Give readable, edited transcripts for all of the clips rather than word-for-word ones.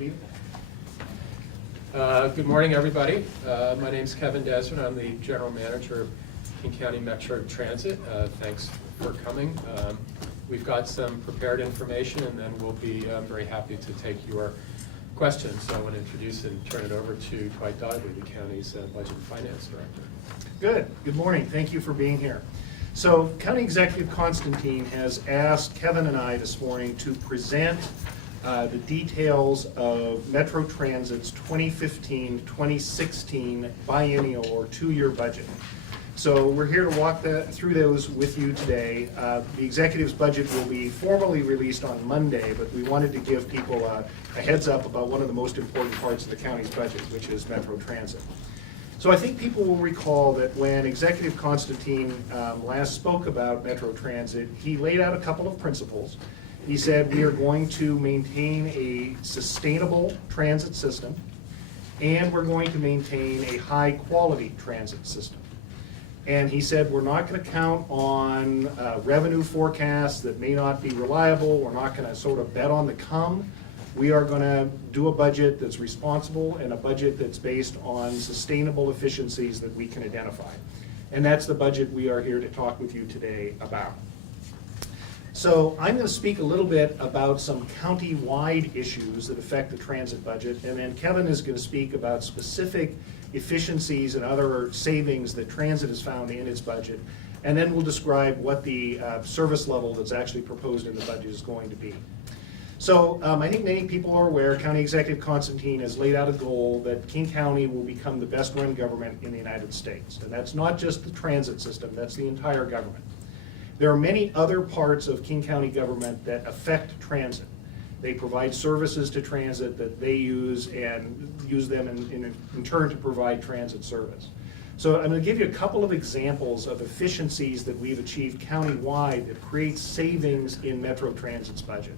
please. Good morning, everybody. My name is Kevin Desmond. I'm the General Manager of King County Metro Transit. Thanks for coming. We've got some prepared information, and then we'll be very happy to take your questions. So I want to introduce and turn it over to Dwight Dodley, the county's Budget and Finance Director. Good. Good morning. Thank you for being here. So County Executive Constantine has asked Kevin and I this morning to present the details of Metro Transit's 2015-2016 biennial or two-year budget. So we're here to walk through those with you today. The executive's budget will be formally released on Monday, but we wanted to give people a heads up about one of the most important parts of the county's budget, which is Metro Transit. So I think people will recall that when Executive Constantine last spoke about Metro Transit, he laid out a couple of principles. He said we are going to maintain a sustainable transit system, and we're going to maintain a high-quality transit system. And he said we're not going to count on revenue forecasts that may not be reliable. We're not going to sort of bet on the come. We are going to do a budget that's responsible and a budget that's based on sustainable efficiencies that we can identify. And that's the budget we are here to talk with you today about. So I'm going to speak a little bit about some county-wide issues that affect the transit budget, and then Kevin is going to speak about specific efficiencies and other savings that transit has found in its budget, and then we'll describe what the service level that's actually proposed in the budget is going to be. So I think many people are aware County Executive Constantine has laid out a goal that King County will become the best run government in the United States. And that's not just the transit system, that's the entire government. There are many other parts of King County government that affect transit. They provide services to transit that they use and use them in turn to provide transit service. So I'm going to give you a couple of examples of efficiencies that we've achieved countywide that create savings in Metro Transit's budget.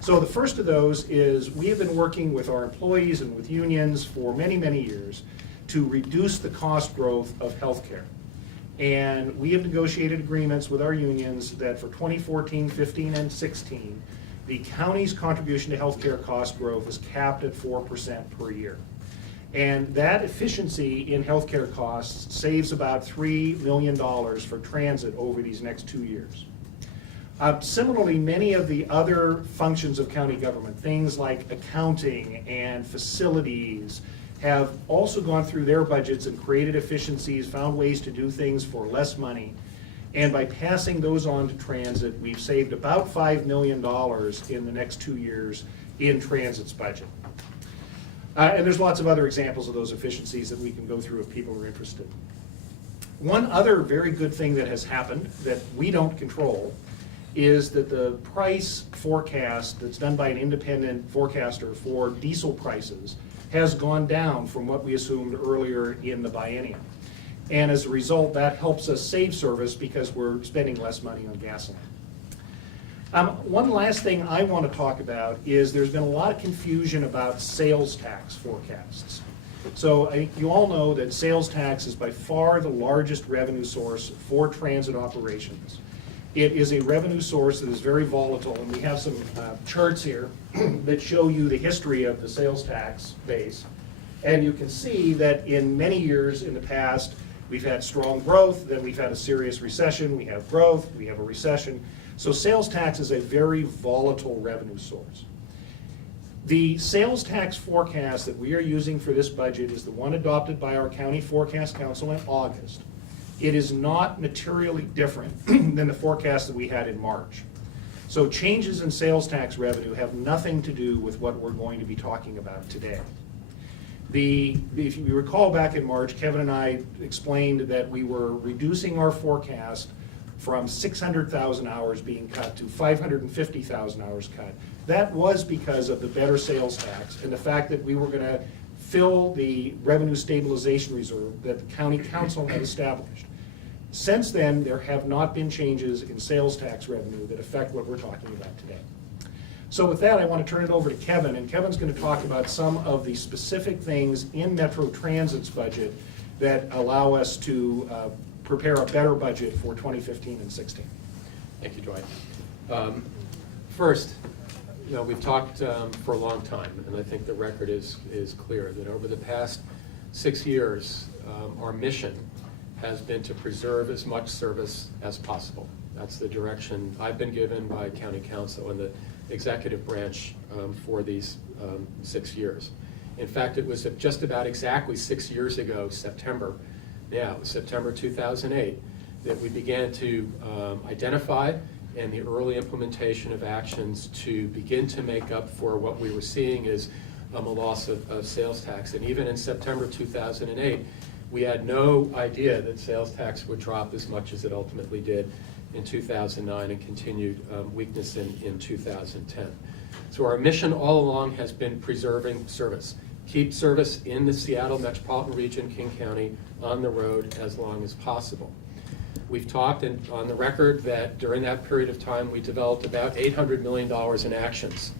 So the first of those is we have been working with our employees and with unions for many, many years to reduce the cost growth of healthcare. And we have negotiated agreements with our unions that for 2014, 15, and 16, the county's contribution to healthcare cost growth is capped at 4% per year. And that efficiency in healthcare costs saves about $3 million for transit over these next 2 years. Similarly, many of the other functions of county government, things like accounting and facilities, have also gone through their budgets and created efficiencies, found ways to do things for less money. And by passing those on to transit, we've saved about $5 million in the next 2 years in transit's budget. And there's lots of other examples of those efficiencies that we can go through if people are interested. One other very good thing that has happened that we don't control is that the price forecast that's done by an independent forecaster for diesel prices has gone down from what we assumed earlier in the biennium. And as a result, that helps us save service because we're spending less money on gasoline. One last thing I want to talk about is there's been a lot of confusion about sales tax forecasts. So I think you all know that sales tax is by far the largest revenue source for transit operations. It is a revenue source that is very volatile, and we have some charts here that show you the history of the sales tax base. And you can see that in many years in the past, we've had strong growth, then we've had a serious recession, we have growth, we have a recession. So sales tax is a very volatile revenue source. The sales tax forecast that we are using for this budget is the one adopted by our County Forecast Council in August. It is not materially different than the forecast that we had in March. So changes in sales tax revenue have nothing to do with what we're going to be talking about today. If you recall back in March, Kevin and I explained that we were reducing our forecast from 600,000 hours being cut to 550,000 hours cut. That was because of the better sales tax and the fact that we were going to fill the revenue stabilization reserve that the county council had established. Since then, there have not been changes in sales tax revenue that affect what we're talking about today. So with that, I want to turn it over to Kevin, and Kevin's going to talk about some of the specific things in Metro Transit's budget that allow us to prepare a better budget for 2015 and 16. Thank you, Dwight. First, we've talked for a long time, and I think the record is clear that over the past 6 years, our mission has been to preserve as much service as possible. That's the direction I've been given by County Council and the executive branch for these 6 years. In fact, it was just about exactly 6 years ago, September 2008, that we began to identify and the early implementation of actions to begin to make up for what we were seeing as a loss of sales tax. And even in September 2008, we had no idea that sales tax would drop as much as it ultimately did in 2009 and continued weakness in 2010. So our mission all along has been preserving service. Keep service in the Seattle metropolitan region, King County, on the road as long as possible. We've talked on the record that during that period of time we developed about $800 million in actions,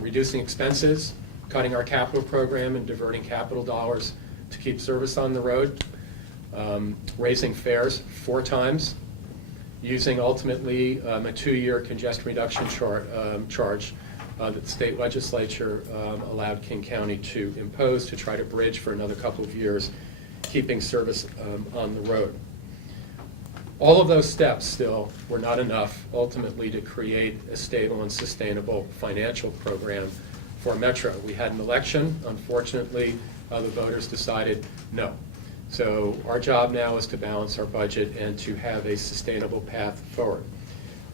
reducing expenses, cutting our capital program and diverting capital dollars to keep service on the road, raising fares 4 times, using ultimately a 2-year congestion reduction charge that the state legislature allowed King County to impose to try to bridge for another couple of years, keeping service on the road. All of those steps still were not enough ultimately to create a stable and sustainable financial program for Metro. We had an election. Unfortunately, the voters decided no. So our job now is to balance our budget and to have a sustainable path forward.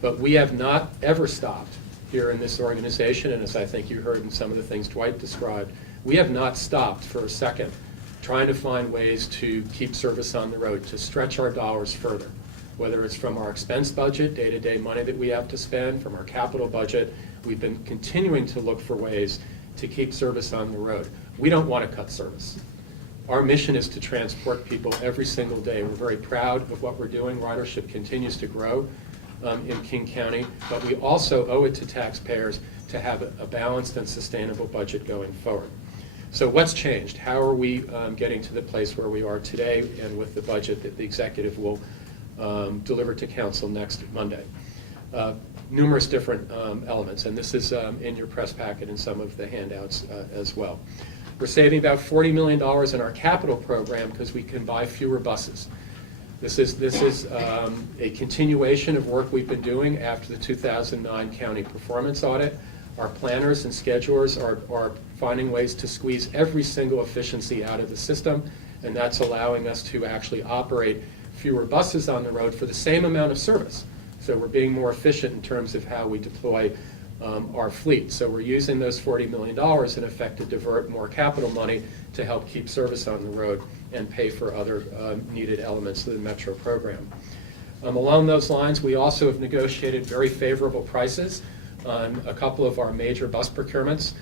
But we have not ever stopped here in this organization, and as I think you heard in some of the things Dwight described, we have not stopped for a second trying to find ways to keep service on the road, to stretch our dollars further, whether it's from our expense budget, day-to-day money that we have to spend, from our capital budget. We've been continuing to look for ways to keep service on the road. We don't want to cut service. Our mission is to transport people every single day. We're very proud of what we're doing. Ridership continues to grow in King County, but we also owe it to taxpayers to have a balanced and sustainable budget going forward. So what's changed? How are we getting to the place where we are today and with the budget that the executive will deliver to council next Monday? Numerous different elements, and this is in your press packet and some of the handouts as well. We're saving about $40 million in our capital program because we can buy fewer buses. This is a continuation of work we've been doing after the 2009 county performance audit. Our planners and schedulers are finding ways to squeeze every single efficiency out of the system, and that's allowing us to actually operate fewer buses on the road for the same amount of service. So we're being more efficient in terms of how we deploy our fleet. So we're using those $40 million in effect to divert more capital money to help keep service on the road and pay for other needed elements of the Metro program. Along those lines, we also have negotiated very favorable prices on a couple of our major bus procurements,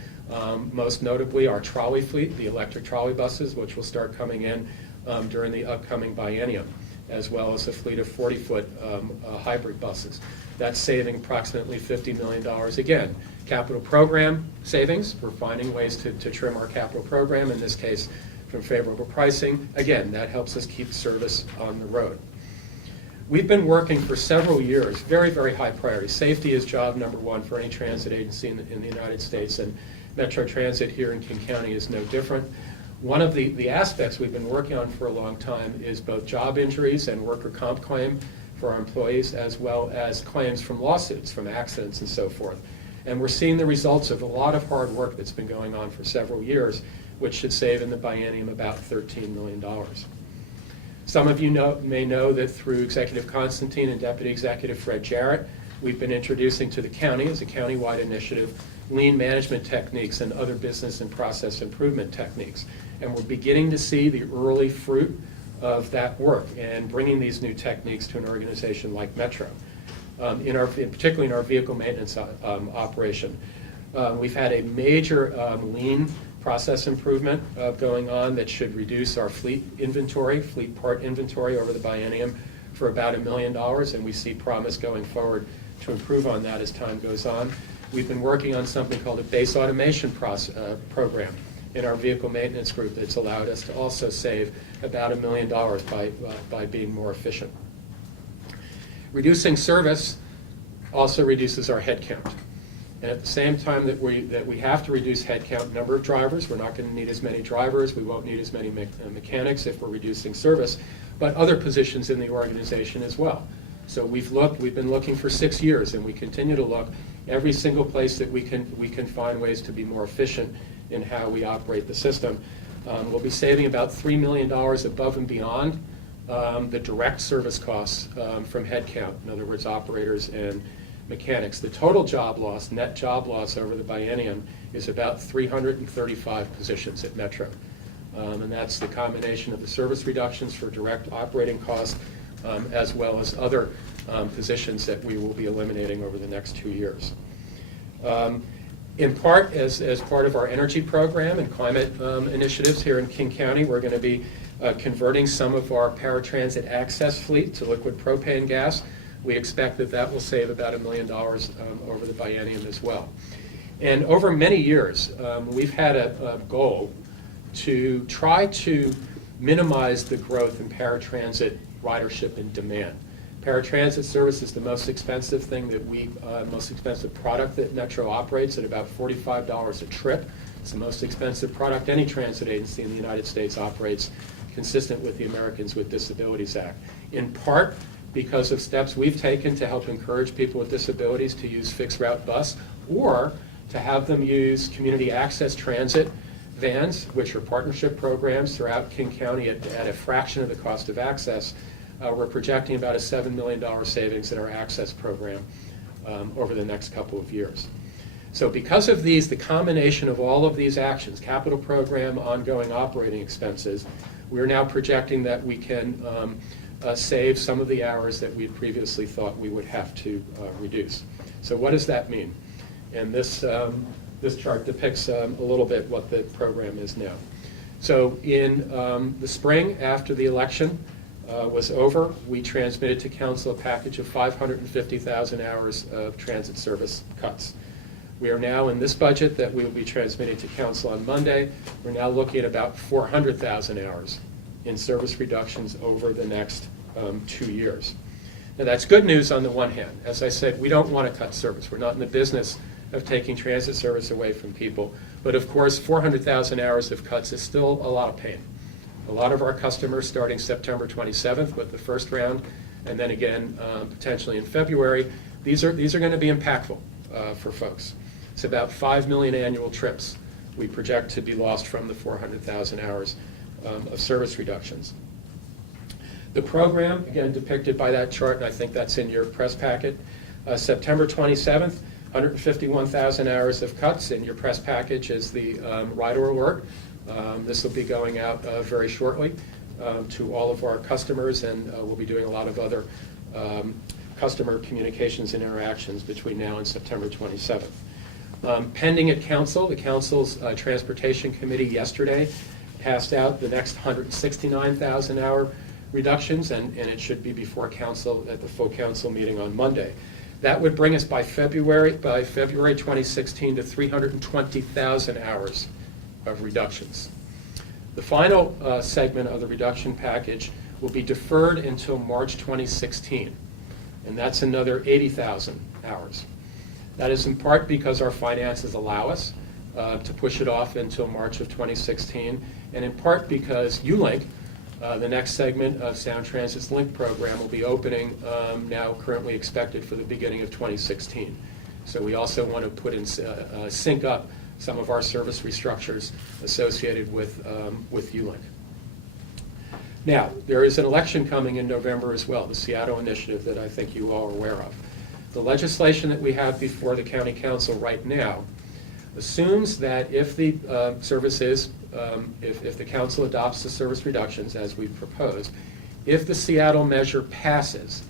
most notably our trolley fleet, the electric trolley buses, which will start coming in during the upcoming biennium, as well as a fleet of 40-foot hybrid buses. That's saving approximately $50 million. Again, capital program savings. We're finding ways to trim our capital program, in this case from favorable pricing. Again, that helps us keep service on the road. We've been working for several years, very, very high priority. Safety is job number one for any transit agency in the United States, and Metro Transit here in King County is no different. One of the aspects we've been working on for a long time is both job injuries and worker comp claim for our employees, as well as claims from lawsuits, from accidents and so forth. And we're seeing the results of a lot of hard work that's been going on for several years, which should save in the biennium about $13 million. Some of you may know that through Executive Constantine and Deputy Executive Fred Jarrett, we've been introducing to the county as a county-wide initiative lean management techniques and other business and process improvement techniques. And we're beginning to see the early fruit of that work and bringing these new techniques to an organization like Metro. Particularly in our vehicle maintenance operation. We've had a major lean process improvement going on that should reduce our fleet part inventory over the biennium for about $1 million, and we see promise going forward to improve on that as time goes on. We've been working on something called a base automation program in our vehicle maintenance group that's allowed us to also save about $1 million by being more efficient. Reducing service also reduces our headcount. And at the same time that we have to reduce headcount, number of drivers, we're not going to need as many drivers, we won't need as many mechanics if we're reducing service, but other positions in the organization as well. So we've been looking for 6 years, and we continue to look every single place that we can find ways to be more efficient in how we operate the system. We'll be saving about $3 million above and beyond the direct service costs from headcount, in other words, operators and mechanics. The total job loss, net job loss over the biennium, is about 335 positions at Metro. And that's the combination of the service reductions for direct operating costs as well as other positions that we will be eliminating over the next 2 years. In part, as part of our energy program and climate initiatives here in King County, we're going to be converting some of our paratransit access fleet to liquid propane gas. We expect that will save about $1 million over the biennium as well. And over many years, we've had a goal to try to minimize the growth in paratransit ridership and demand. Paratransit service is the most expensive thing most expensive product that Metro operates at about $45 a trip. It's the most expensive product any transit agency in the United States operates, consistent with the Americans with Disabilities Act. In part, because of steps we've taken to help encourage people with disabilities to use fixed route bus, or to have them use community access transit vans, which are partnership programs throughout King County at a fraction of the cost of access. We're projecting about a $7 million savings in our access program over the next couple of years. So because of these, the combination of all of these actions, capital program, ongoing operating expenses, we're now projecting that we can save some of the hours that we had previously thought we would have to reduce. So what does that mean? And this chart depicts a little bit what the program is now. So in the spring, after the election was over, we transmitted to Council a package of 550,000 hours of transit service cuts. We are now in this budget that we will be transmitting to Council on Monday. We're now looking at about 400,000 hours in service reductions over the next 2 years. Now that's good news on the one hand. As I said, we don't want to cut service. We're not in the business of taking transit service away from people. But of course, 400,000 hours of cuts is still a lot of pain. A lot of our customers, starting September 27th with the first round, and then again potentially in February, these are going to be impactful for folks. It's about 5 million annual trips we project to be lost from the 400,000 hours of service reductions. The program, again depicted by that chart, and I think that's in your press packet, September 27th, 151,000 hours of cuts. In your press package is the rider alert. This will be going out very shortly to all of our customers, and we'll be doing a lot of other customer communications and interactions between now and September 27th. Pending at Council, the Council's Transportation Committee yesterday passed out the next 169,000 hour reductions, and it should be before Council at the full Council meeting on Monday. That would bring us by February 2016 to 320,000 hours of reductions. The final segment of the reduction package will be deferred until March 2016, and that's another 80,000 hours. That is in part because our finances allow us to push it off until March of 2016, and in part because ULink, the next segment of Sound Transit's Link program, will be opening now currently expected for the beginning of 2016. So we also want to put in sync up some of our service restructures associated with ULink. Now, there is an election coming in November as well, the Seattle initiative that I think you all are aware of. The legislation that we have before the County Council right now assumes that if the if the Council adopts the service reductions as we've proposed, if the Seattle measure passes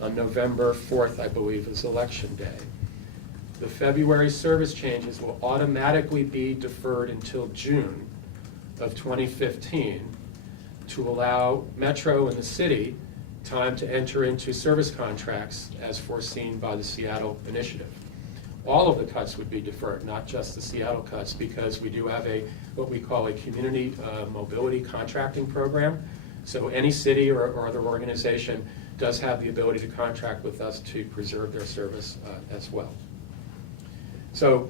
on November 4th, I believe, is Election Day, the February service changes will automatically be deferred until June of 2015 to allow Metro and the city time to enter into service contracts as foreseen by the Seattle initiative. All of the cuts would be deferred, not just the Seattle cuts, because we do have what we call a community mobility contracting program. So any city or other organization does have the ability to contract with us to preserve their service as well. So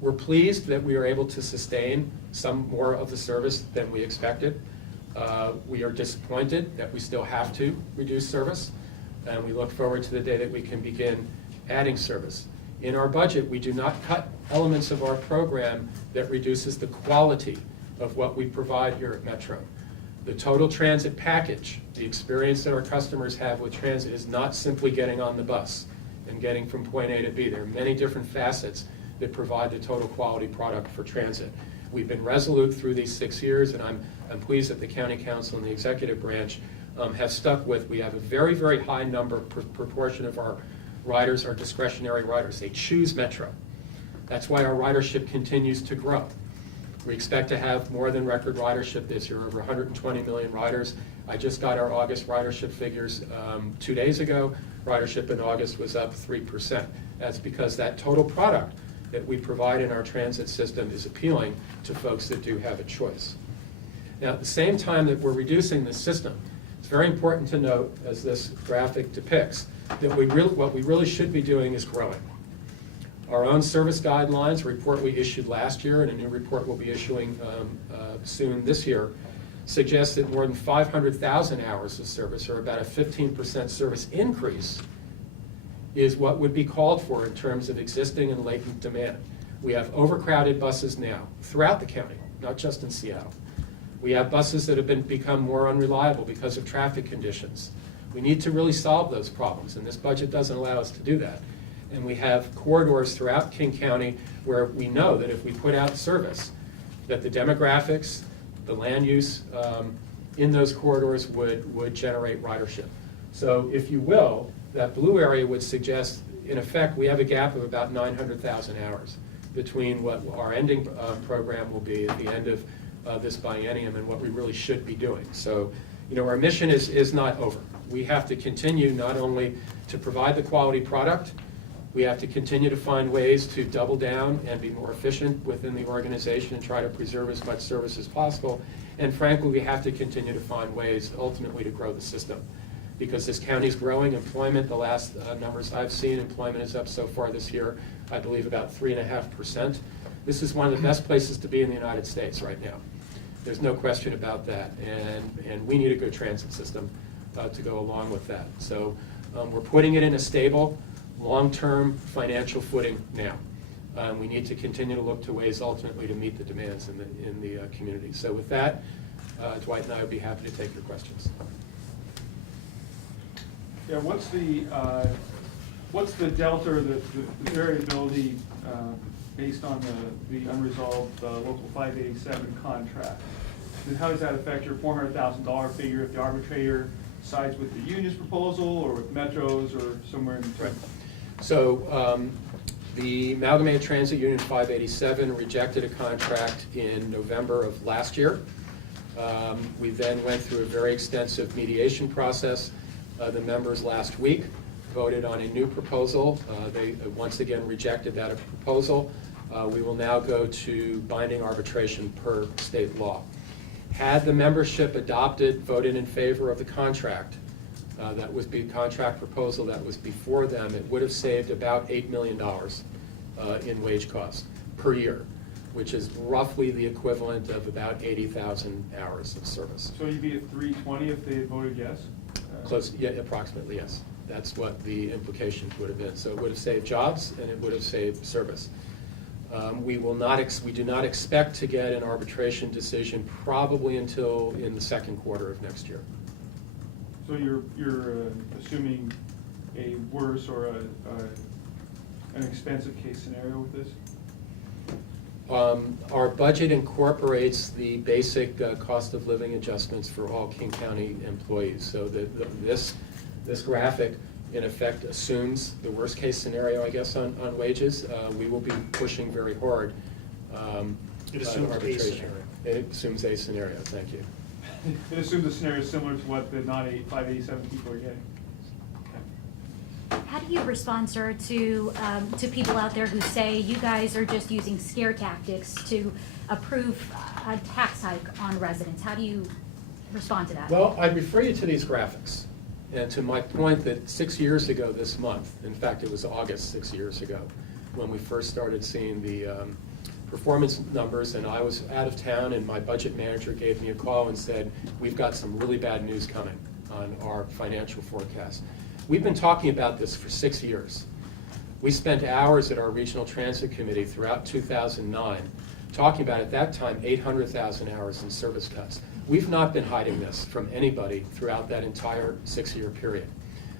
we're pleased that we are able to sustain some more of the service than we expected. We are disappointed that we still have to reduce service, and we look forward to the day that we can begin adding service. In our budget, we do not cut elements of our program that reduces the quality of what we provide here at Metro. The total transit package, the experience that our customers have with transit, is not simply getting on the bus and getting from point A to B. There are many different facets that provide the total quality product for transit. We've been resolute through these 6 years, and I'm pleased that the County Council and the Executive Branch have stuck with. We have a very, very high proportion of our riders are discretionary riders. They choose Metro. That's why our ridership continues to grow. We expect to have more than record ridership this year, over 120 million riders. I just got our August ridership figures 2 days ago. Ridership in August was up 3%. That's because that total product that we provide in our transit system is appealing to folks that do have a choice. Now, at the same time that we're reducing the system, it's very important to note, as this graphic depicts, that what we really should be doing is growing. Our own service guidelines, a report we issued last year and a new report we'll be issuing soon this year, suggests that more than 500,000 hours of service, or about a 15% service increase, is what would be called for in terms of existing and latent demand. We have overcrowded buses now throughout the county, not just in Seattle. We have buses that have become more unreliable because of traffic conditions. We need to really solve those problems, and this budget doesn't allow us to do that. And we have corridors throughout King County where we know that if we put out service, that the demographics, the land use in those corridors would generate ridership. So if you will, that blue area would suggest, in effect, we have a gap of about 900,000 hours between what our ending program will be at the end of this biennium and what we really should be doing. So, our mission is not over. We have to continue not only to provide the quality product, we have to continue to find ways to double down and be more efficient within the organization and try to preserve as much service as possible. And frankly, we have to continue to find ways ultimately to grow the system. Because this county's growing, employment, the last numbers I've seen, employment is up so far this year, I believe about 3.5%. This is one of the best places to be in the United States right now. There's no question about that. And we need a good transit system to go along with that. So we're putting it in a stable, long-term financial footing now. We need to continue to look to ways ultimately to meet the demands in the community. So with that, Dwight and I would be happy to take your questions. Yeah, what's the delta, or the variability based on the unresolved local 587 contract? And how does that affect your $400,000 figure if the arbitrator sides with the union's proposal or with Metro's or somewhere in between? Right. So the Amalgamated Transit Union 587 rejected a contract in November of last year. We then went through a very extensive mediation process. The members last week voted on a new proposal. They once again rejected that proposal. We will now go to binding arbitration per state law. Had the membership voted in favor of the contract, that was the contract proposal that was before them, it would have saved about $8 million in wage costs per year, which is roughly the equivalent of about 80,000 hours of service. So you'd be at 320 if they had voted yes? Close, yeah, approximately, yes. That's what the implications would have been. So it would have saved jobs and it would have saved service. We do not expect to get an arbitration decision probably until in the second quarter of next year. So you're assuming a worse or an expensive case scenario with this? Our budget incorporates the basic cost of living adjustments for all King County employees. So this graphic, in effect, assumes the worst case scenario, I guess, on wages. We will be pushing very hard. It assumes a scenario. It assumes a scenario, thank you. It assumes a scenario similar to what the 587 people are getting. How do you respond, sir, to people out there who say you guys are just using scare tactics to approve a tax hike on residents? How do you respond to that? Well, I refer you to these graphics and to my point that 6 years ago this month, in fact it was August 6 years ago, when we first started seeing the performance numbers, and I was out of town, and my budget manager gave me a call and said, we've got some really bad news coming on our financial forecast. We've been talking about this for 6 years. We spent hours at our regional transit committee throughout 2009 talking about, at that time, 800,000 hours in service cuts. We've not been hiding this from anybody throughout that entire 6-year period.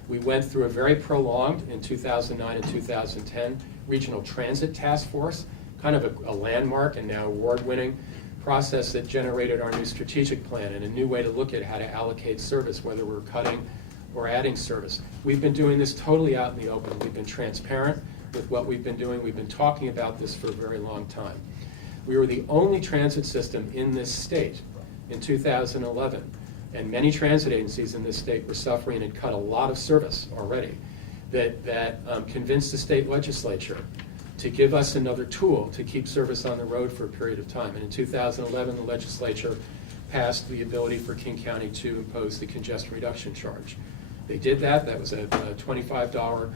We went through a very prolonged, in 2009 and 2010, regional transit task force, kind of a landmark and now award-winning process that generated our new strategic plan and a new way to look at how to allocate service, whether we're cutting or adding service. We've been doing this totally out in the open. We've been transparent with what we've been doing. We've been talking about this for a very long time. We were the only transit system in this state in 2011, and many transit agencies in this state were suffering and cut a lot of service already, that convinced the state legislature to give us another tool to keep service on the road for a period of time. And in 2011, the legislature passed the ability for King County to impose the congestion reduction charge. They did that. That was a $25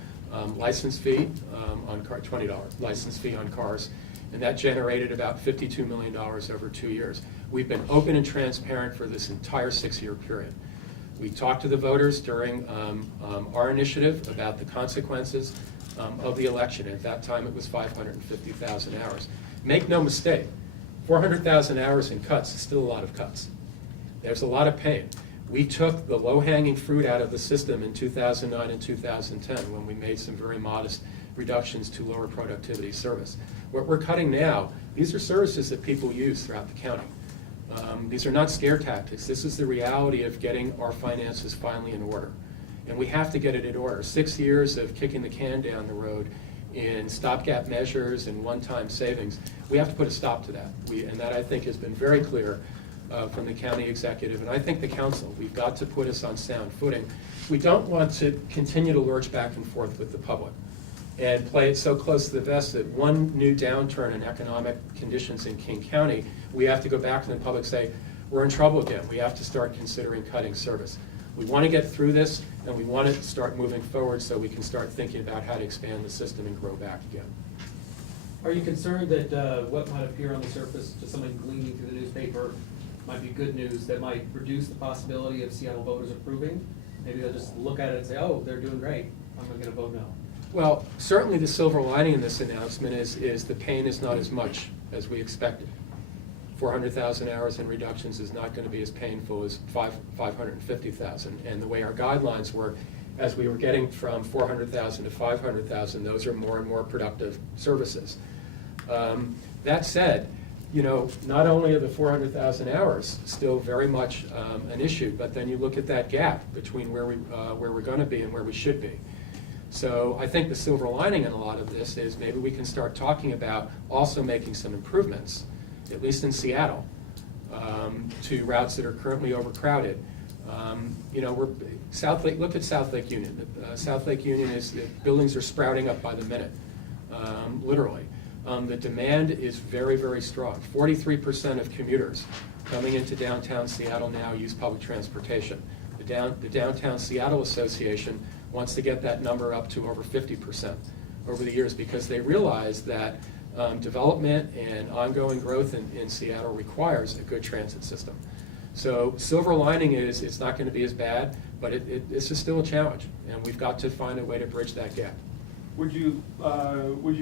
license fee on car, $20 license fee on cars, and that generated about $52 million over 2 years. We've been open and transparent for this entire 6-year period. We talked to the voters during our initiative about the consequences of the election. At that time, it was 550,000 hours. Make no mistake, 400,000 hours in cuts is still a lot of cuts. There's a lot of pain. We took the low-hanging fruit out of the system in 2009 and 2010 when we made some very modest reductions to lower productivity service. What we're cutting now, these are services that people use throughout the county. These are not scare tactics. This is the reality of getting our finances finally in order. And we have to get it in order. 6 years of kicking the can down the road in stopgap measures and one-time savings, we have to put a stop to that. And that, I think, has been very clear from the county executive, and I think the council. We've got to put us on sound footing. We don't want to continue to lurch back and forth with the public and play it so close to the vest that one new downturn in economic conditions in King County, we have to go back to the public and say, we're in trouble again. We have to start considering cutting service. We want to get through this, and we want to start moving forward so we can start thinking about how to expand the system and grow back again. Are you concerned that what might appear on the surface to someone gleaning through the newspaper might be good news that might reduce the possibility of Seattle voters approving? Maybe they'll just look at it and say, oh, they're doing great, I'm going to vote no. Well, certainly the silver lining in this announcement is the pain is not as much as we expected. 400,000 hours in reductions is not going to be as painful as 550,000. And the way our guidelines work, as we were getting from 400,000 to 500,000, those are more and more productive services. That said, you know, not only are the 400,000 hours still very much an issue, but then you look at that gap between where we're going to be and where we should be. So I think the silver lining in a lot of this is maybe we can start talking about also making some improvements, at least in Seattle, to routes that are currently overcrowded. You know, South Lake. Look at South Lake Union. South Lake Union is, the buildings are sprouting up by the minute, literally. The demand is very, very strong. 43% of commuters coming into downtown Seattle now use public transportation. The Downtown Seattle Association wants to get that number up to over 50% over the years because they realize that development and ongoing growth in Seattle requires a good transit system. So silver lining is it's not going to be as bad, but this is still a challenge, and we've got to find a way to bridge that gap. Would you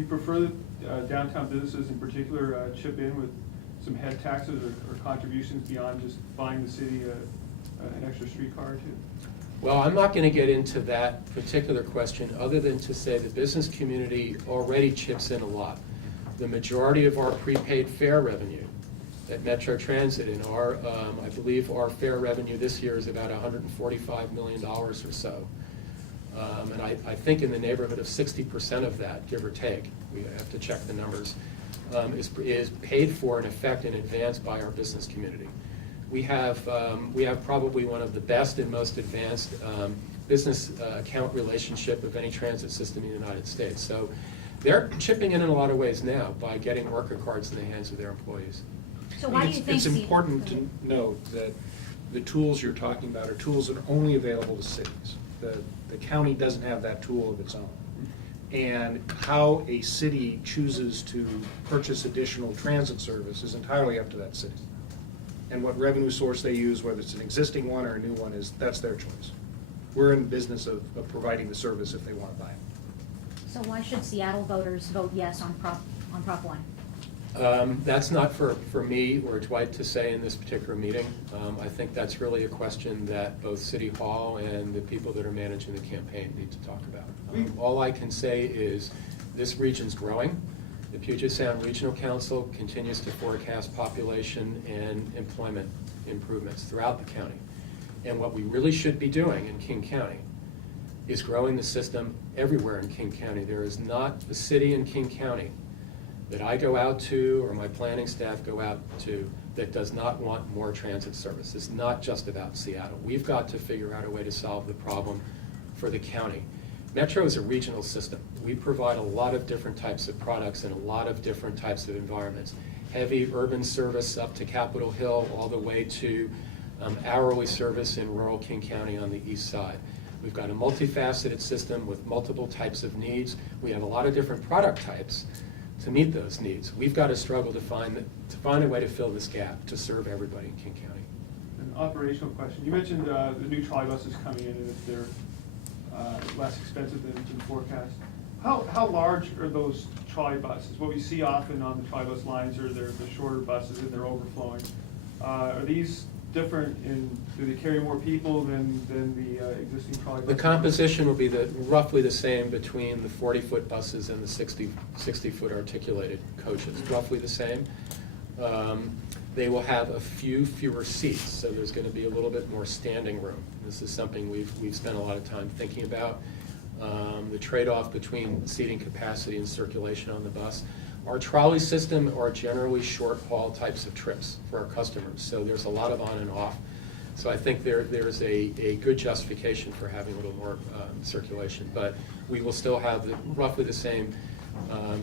prefer that downtown businesses in particular chip in with some head taxes or contributions beyond just buying the city an extra streetcar or two? Well, I'm not going to get into that particular question other than to say the business community already chips in a lot. The majority of our prepaid fare revenue at Metro Transit, and I believe our fare revenue this year is about $145 million or so. And I think in the neighborhood of 60% of that, give or take, we have to check the numbers, is paid for in effect in advance by our business community. We have probably one of the best and most advanced business account relationship of any transit system in the United States. So they're chipping in a lot of ways now by getting worker cards in the hands of their employees. So why do you think It's important to note that the tools you're talking about are tools that are only available to cities. The county doesn't have that tool of its own. And how a city chooses to purchase additional transit service is entirely up to that city. And what revenue source they use, whether it's an existing one or a new one, that's their choice. We're in the business of providing the service if they want to buy it. So why should Seattle voters vote yes on Prop 1? That's not for me or Dwight to say in this particular meeting. I think that's really a question that both City Hall and the people that are managing the campaign need to talk about. All I can say is this region's growing. The Puget Sound Regional Council continues to forecast population and employment improvements throughout the county. And what we really should be doing in King County is growing the system everywhere in King County. There is not a city in King County that I go out to or my planning staff go out to that does not want more transit service. It's not just about Seattle. We've got to figure out a way to solve the problem for the county. Metro is a regional system. We provide a lot of different types of products in a lot of different types of environments. Heavy urban service up to Capitol Hill, all the way to hourly service in rural King County on the east side. We've got a multifaceted system with multiple types of needs. We have a lot of different product types to meet those needs. We've got to struggle to find a way to fill this gap to serve everybody in King County. An operational question. You mentioned the new trolley buses coming in and if they're less expensive than in forecast. How large are those trolley buses? What we see often on the trolley bus lines are the shorter buses and they're overflowing. Are these different do they carry more people than the existing trolley buses? The composition will be roughly the same between the 40-foot buses and the 60-foot articulated coaches, roughly the same. They will have a few fewer seats, so there's going to be a little bit more standing room. This is something we've spent a lot of time thinking about. The trade-off between seating capacity and circulation on the bus. Our trolley system are generally short-haul types of trips for our customers, so there's a lot of on and off. So I think there's a good justification for having a little more circulation, but we will still have roughly the same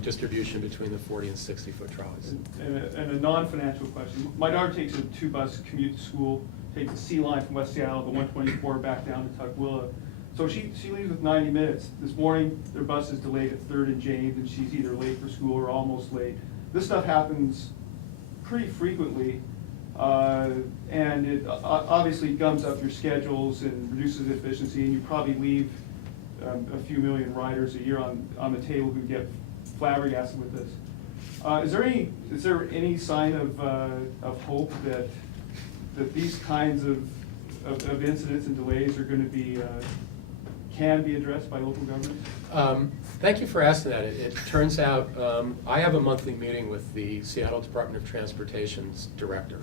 distribution between the 40 and 60-foot trolleys. And a non-financial question. My daughter takes a 2-bus commute to school, takes the C line from West Seattle, the 124 back down to Tukwila. So she leaves with 90 minutes. This morning, their bus is delayed at 3rd and James, and she's either late for school or almost late. This stuff happens pretty frequently, and it obviously gums up your schedules and reduces efficiency, and you probably leave a few million riders a year on the table who get flabbergasted with this. Is there any sign of hope that these kinds of incidents and delays are going to be can be addressed by local governments? Thank you for asking that. It turns out I have a monthly meeting with the Seattle Department of Transportation's director,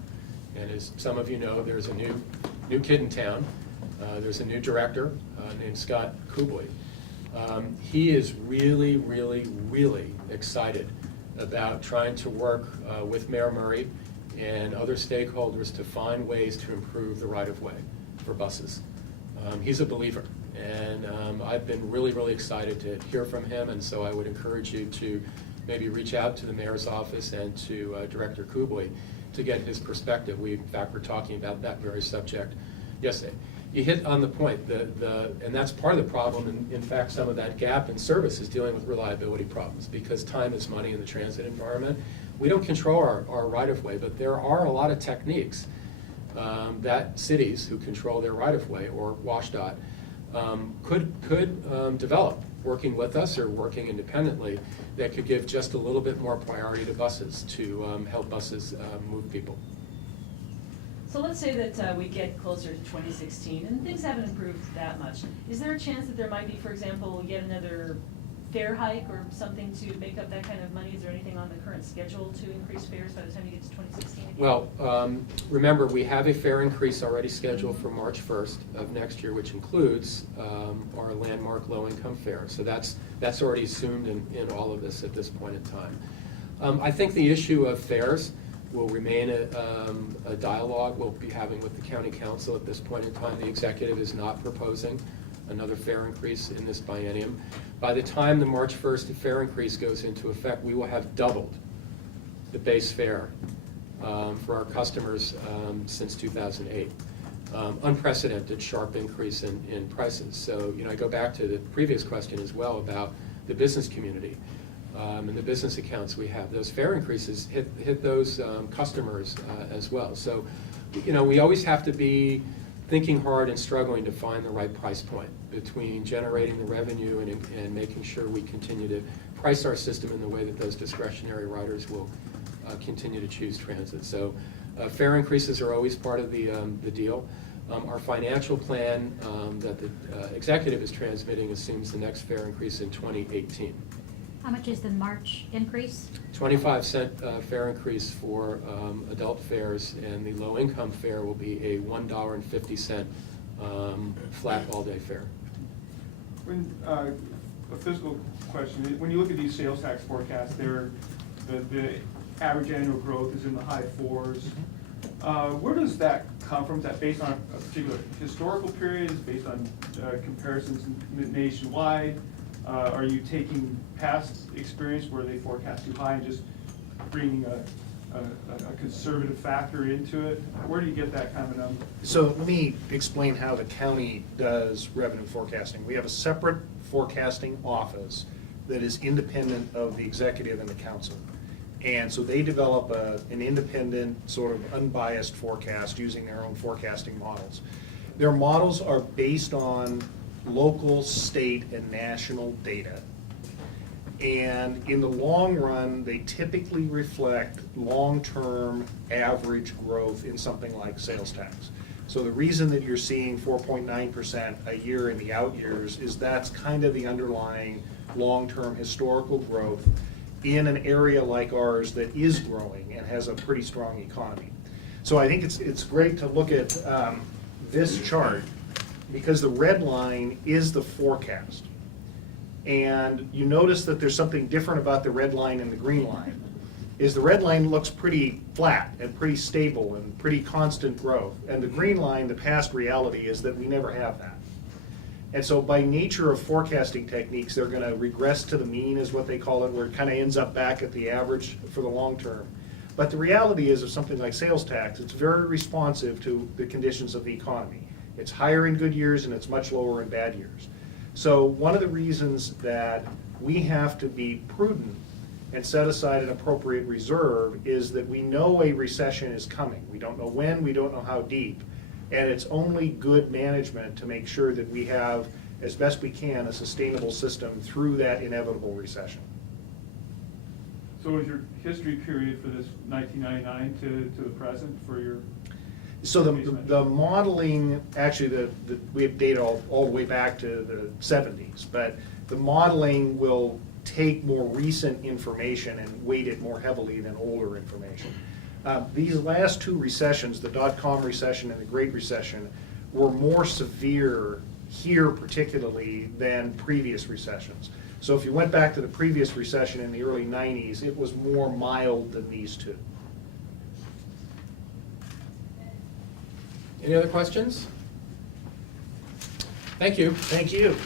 and as some of you know, there's a new kid in town. There's a new director named Scott Kubley. He is really, really, really excited about trying to work with Mayor Murray and other stakeholders to find ways to improve the right-of-way for buses. He's a believer, and I've been really, really excited to hear from him, and so I would encourage you to maybe reach out to the mayor's office and to Director Kubley to get his perspective. We, in fact, were talking about that very subject yesterday. You hit on the point, and that's part of the problem. In fact, some of that gap in service is dealing with reliability problems because time is money in the transit environment. We don't control our right-of-way, but there are a lot of techniques that cities who control their right-of-way or WashDOT could develop, working with us or working independently, that could give just a little bit more priority to buses to help buses move people. So let's say that we get closer to 2016 and things haven't improved that much. Is there a chance that there might be, for example, yet another fare hike or something to make up that kind of money? Is there anything on the current schedule to increase fares by the time you get to 2016 again? Well, remember, we have a fare increase already scheduled for March 1st of next year, which includes our landmark low-income fare. So that's already assumed in all of this at this point in time. I think the issue of fares will remain a dialogue we'll be having with the county council at this point in time. The executive is not proposing another fare increase in this biennium. By the time the March 1st fare increase goes into effect, we will have doubled the base fare for our customers since 2008. Unprecedented sharp increase in prices. So, I go back to the previous question as well about the business community and the business accounts we have. Those fare increases hit those customers as well. So, we always have to be thinking hard and struggling to find the right price point between generating the revenue and making sure we continue to price our system in the way that those discretionary riders will continue to choose transit. So fare increases are always part of the deal. Our financial plan that the executive is transmitting assumes the next fare increase in 2018. How much is the March increase? 25-cent fare increase for adult fares, and the low-income fare will be a $1.50 flat all-day fare. When, a physical question, when you look at these sales tax forecasts, the average annual growth is in the high 4s. Where does that come from? Is that based on a particular historical period? Is it based on comparisons nationwide? Are you taking past experience where they forecast too high and just bringing a conservative factor into it? Where do you get that kind of number? So let me explain how the county does revenue forecasting. We have a separate forecasting office that is independent of the executive and the council. And so they develop an independent, sort of unbiased forecast using their own forecasting models. Their models are based on local, state, and national data. And in the long run, they typically reflect long-term average growth in something like sales tax. So the reason that you're seeing 4.9% a year in the out years is that's kind of the underlying long-term historical growth in an area like ours that is growing and has a pretty strong economy. So I think it's great to look at this chart, because the red line is the forecast. And you notice that there's something different about the red line and the green line, is the red line looks pretty flat and pretty stable and pretty constant growth. And the green line, the past reality, is that we never have that. And so by nature of forecasting techniques, they're gonna regress to the mean, is what they call it, where it kind of ends up back at the average for the long term. But the reality is, of something like sales tax, it's very responsive to the conditions of the economy. It's higher in good years and it's much lower in bad years. So one of the reasons that we have to be prudent and set aside an appropriate reserve is that we know a recession is coming. We don't know when, we don't know how deep, and it's only good management to make sure that we have, as best we can, a sustainable system through that inevitable recession. So is your history period for this 1999 to the present for your? So the modeling, actually, we have data all the way back to the 70s, but the modeling will take more recent information and weight it more heavily than older information. These last two recessions, the dot-com recession and the Great Recession, were more severe here particularly than previous recessions. So if you went back to the previous recession in the early 90s, it was more mild than these two. Any other questions? Thank you. Thank you.